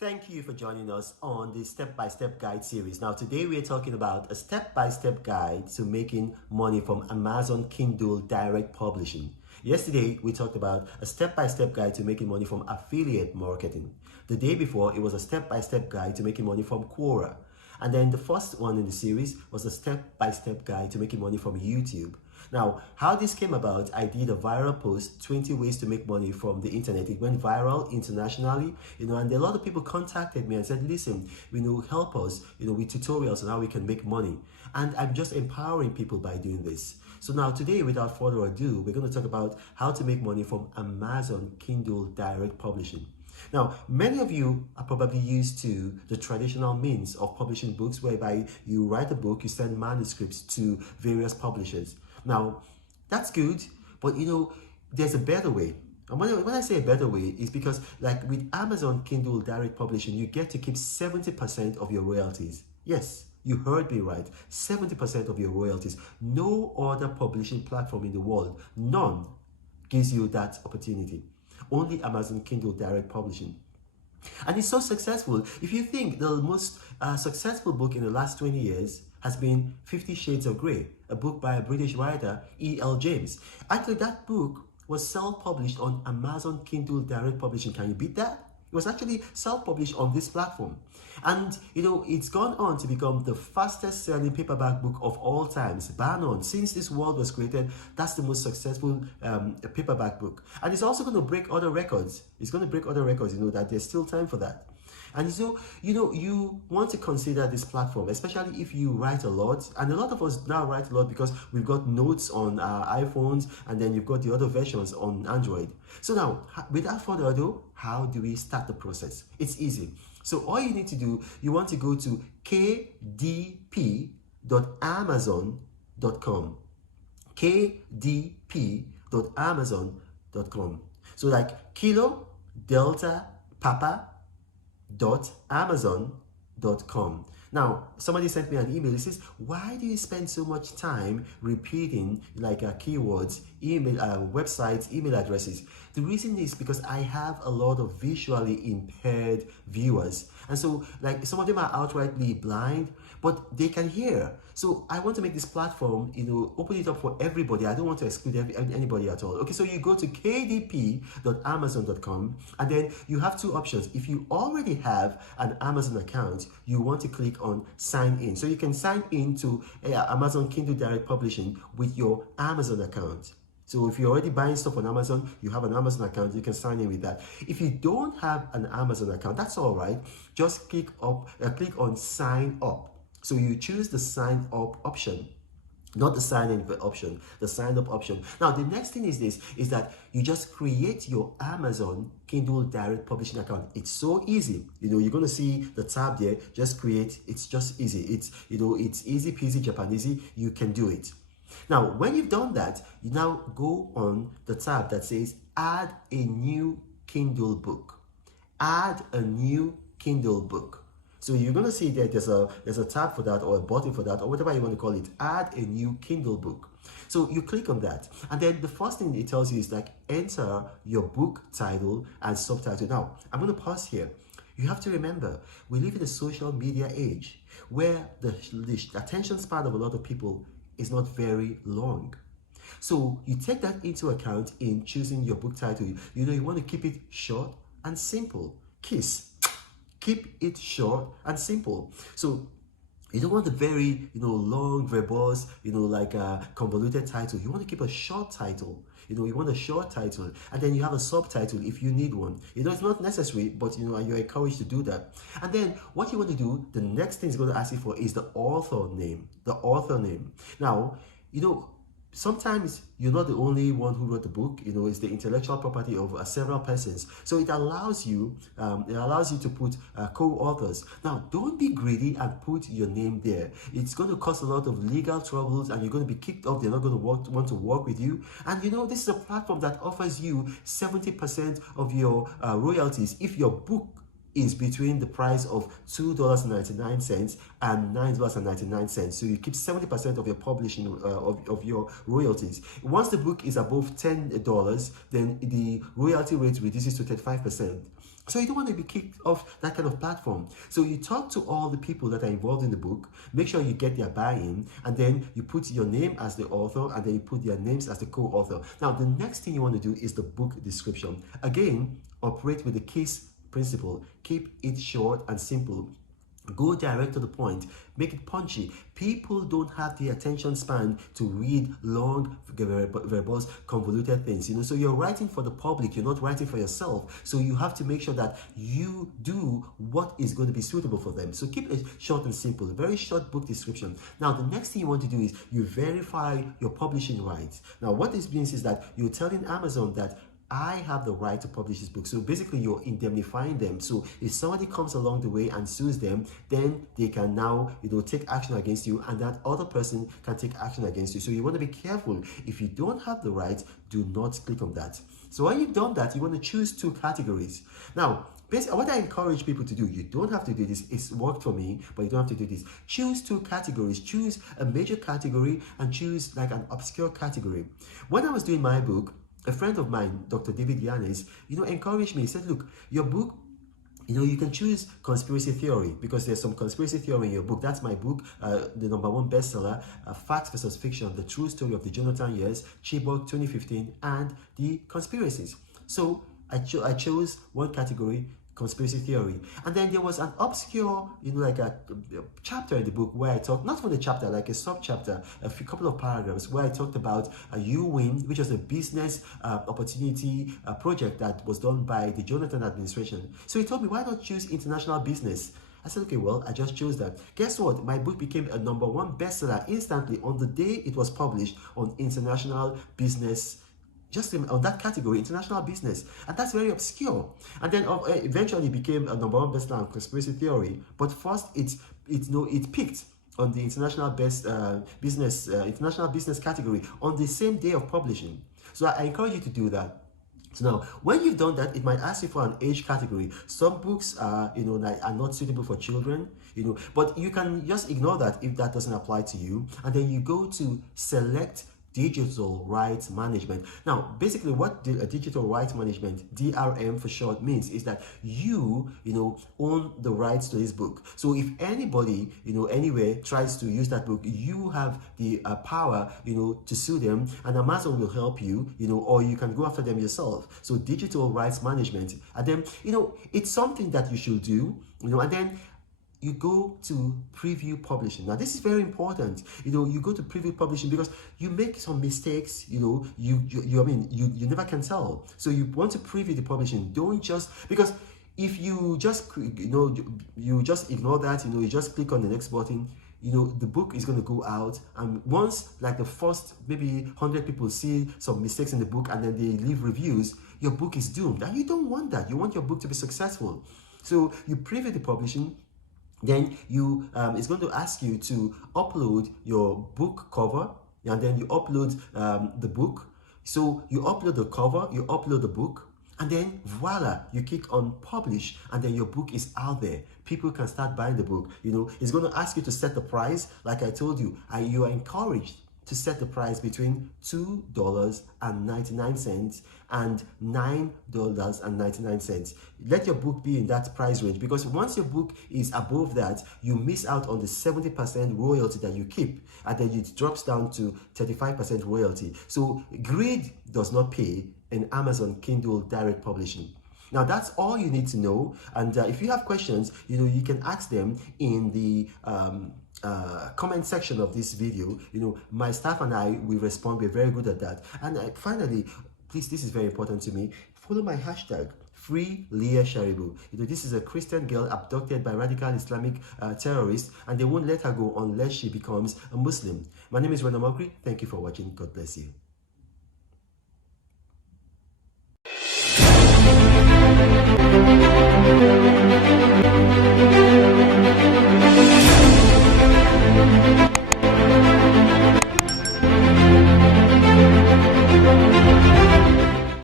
Thank you for joining us on the step-by-step guide series. Now, today we're talking about a step-by-step guide to making money from Amazon Kindle Direct Publishing. Yesterday, we talked about a step-by-step guide to making money from affiliate marketing. The day before, it was a step-by-step guide to making money from Quora. And then the first one in the series was a step-by-step guide to making money from YouTube. Now, how this came about, I did a viral post, 20 ways to make money from the internet. It went viral internationally, and a lot of people contacted me and said, listen, help us, with tutorials on how we can make money. And I'm just empowering people by doing this. So now today, without further ado, we're going to talk about how to make money from Amazon Kindle Direct Publishing. Now, many of you are probably used to the traditional means of publishing books, whereby you write a book, you send manuscripts to various publishers. Now, that's good, but there's a better way. And when I say a better way, is because like with Amazon Kindle Direct Publishing, you get to keep 70% of your royalties. Yes, you heard me right, 70% of your royalties. No other publishing platform in the world, none, gives you that opportunity. Only Amazon Kindle Direct Publishing. And it's so successful. If you think the most successful book in the last 20 years has been 50 Shades of Grey, a book by a British writer, E.L. James. Actually, that book was self-published on Amazon Kindle Direct Publishing. Can you beat that? It was actually self-published on this platform. And, it's gone on to become the fastest selling paperback book of all times, bar none. Since this world was created, that's the most successful paperback book. And it's also going to break other records. It's going to break other records, that there's still time for that. And so, you want to consider this platform, especially if you write a lot. And a lot of us now write a lot because we've got notes on our iPhones, and then you've got the other versions on Android. So now, without further ado, how do we start the process? It's easy. So all you need to do, you want to go to kdp.amazon.com. kdp.amazon.com. So like Kilo, Delta, Papa, .amazon.com. Now, somebody sent me an email. It says, why do you spend so much time repeating keywords, email, websites, email addresses? The reason is because I have a lot of visually impaired viewers. And so some of them are outrightly blind, but they can hear. So I want to make this platform, open it up for everybody. I don't want to exclude anybody at all. Okay, so you go to kdp.amazon.com, and then you have two options. If you already have an Amazon account, you want to click on sign in. So you can sign in to Amazon Kindle Direct Publishing with your Amazon account. So if you're already buying stuff on Amazon, you have an Amazon account, you can sign in with that. If you don't have an Amazon account, that's all right. Just click on sign up. So you choose the sign up option, not the sign in option, the sign up option. Now, the next thing is that you just create your Amazon Kindle Direct Publishing account. It's so easy. You're going to see the tab there, just create. It's just easy. It's easy peasy Japanesey. You can do it. Now, when you've done that, you now go on the tab that says add a new Kindle book. Add a new Kindle book. So you're going to see that there's a tab for that, or a button for that, or whatever you want to call it. Add a new Kindle book. So you click on that, and then the first thing it tells you is enter your book title and subtitle. Now, I'm going to pause here. You have to remember, we live in a social media age where the attention span of a lot of people is not very long. So you take that into account in choosing your book title. You want to keep it short and simple. KISS. Keep it short and simple. So you don't want a very, long, verbose, convoluted title. You want to keep a short title. You want a short title, and then you have a subtitle if you need one. It's not necessary, but you're encouraged to do that. And then what you want to do, the next thing it's going to ask you for is the author name. The author name. Now, sometimes you're not the only one who wrote the book. It's the intellectual property of several persons. So it allows you to put co-authors. Now, don't be greedy and put your name there. It's going to cause a lot of legal troubles, and you're going to be kicked off. They're not going to want to work with you. And this is a platform that offers you 70% of your royalties if your book is between the price of $2.99 and $9.99. So you keep 70% of your publishing of your royalties. Once the book is above $10, then the royalty rate reduces to 35%. So you don't want to be kicked off that kind of platform. So you talk to all the people that are involved in the book, make sure you get their buy-in, and then you put your name as the author, and then you put their names as the co-author. Now, the next thing you want to do is the book description. Again, operate with the KISS principle. Keep it short and simple. Go direct to the point. Make it punchy. People don't have the attention span to read long, verbose, convoluted things. So you're writing for the public. You're not writing for yourself. So you have to make sure that you do what is going to be suitable for them. So keep it short and simple. Very short book description. Now, the next thing you want to do is you verify your publishing rights. Now, what this means is that you're telling Amazon that I have the right to publish this book. So basically you're indemnifying them. So if somebody comes along the way and sues them, then they can now, take action against you, and that other person can take action against you. So you want to be careful. If you don't have the right, do not click on that. So when you've done that, you want to choose 2 categories. Now, basically, what I encourage people to do, you don't have to do this. It's worked for me, but you don't have to do this. Choose 2 categories. Choose a major category and choose like an obscure category. When I was doing my book, a friend of mine, Dr. David Yanis, encouraged me. He said, look, your book, you can choose conspiracy theory, because there's some conspiracy theory in your book. That's my book, the #1 bestseller, Facts versus Fiction, the true story of the Jonathan years, Chibok 2015, and the conspiracies. So I chose one category, conspiracy theory. And then there was an obscure, like a chapter in the book where I talked, not for the chapter, like a sub-chapter, a couple of paragraphs where I talked about UWIN, which was a business opportunity project that was done by the Jonathan administration. So he told me, why not choose international business? I said, okay, well, I just chose that. Guess what? My book became a #1 bestseller instantly on the day it was published on international business, just on that category, international business. And that's very obscure. And then eventually became a #1 bestseller on conspiracy theory. But first, it peaked on the international business category on the same day of publishing. So I encourage you to do that. So now, when you've done that, it might ask you for an age category. Some books are not suitable for children, but you can just ignore that if that doesn't apply to you. And then you go to select digital rights management. Now, basically what digital rights management, DRM for short, means is that you own the rights to this book. So if anybody anywhere tries to use that book, you have the power to sue them, and Amazon will help you, or you can go after them yourself. So digital rights management, and then it's something that you should do, and then you go to preview publishing. Now, this is very important. You go to preview publishing because you make some mistakes. You never can tell. So you want to preview the publishing. Don't just, because if you just you just ignore that. You just click on the next button. The book is going to go out, and once like the first maybe 100 people see some mistakes in the book and then they leave reviews, your book is doomed. And you don't want that. You want your book to be successful. So you preview the publishing. Then it's going to ask you to upload your book cover, and then you upload the book. So you upload the cover, you upload the book, and then voila, you click on publish, and then your book is out there. People can start buying the book. It's going to ask you to set the price. Like I told you, you are encouraged to set the price between $2.99 and $9.99. Let your book be in that price range, because once your book is above that, you miss out on the 70% royalty that you keep, and then it drops down to 35% royalty. So greed does not pay in Amazon Kindle Direct Publishing. Now, that's all you need to know. And if you have questions, you can ask them in the comment section of this video. My staff and I will respond. We're very good at that. And finally, please, this is very important to me, follow my hashtag Free Leah Sharibu. This is a Christian girl abducted by radical Islamic terrorists, and they won't let her go unless she becomes a Muslim. My name is RENO OMOKRI. Thank you for watching. God bless you.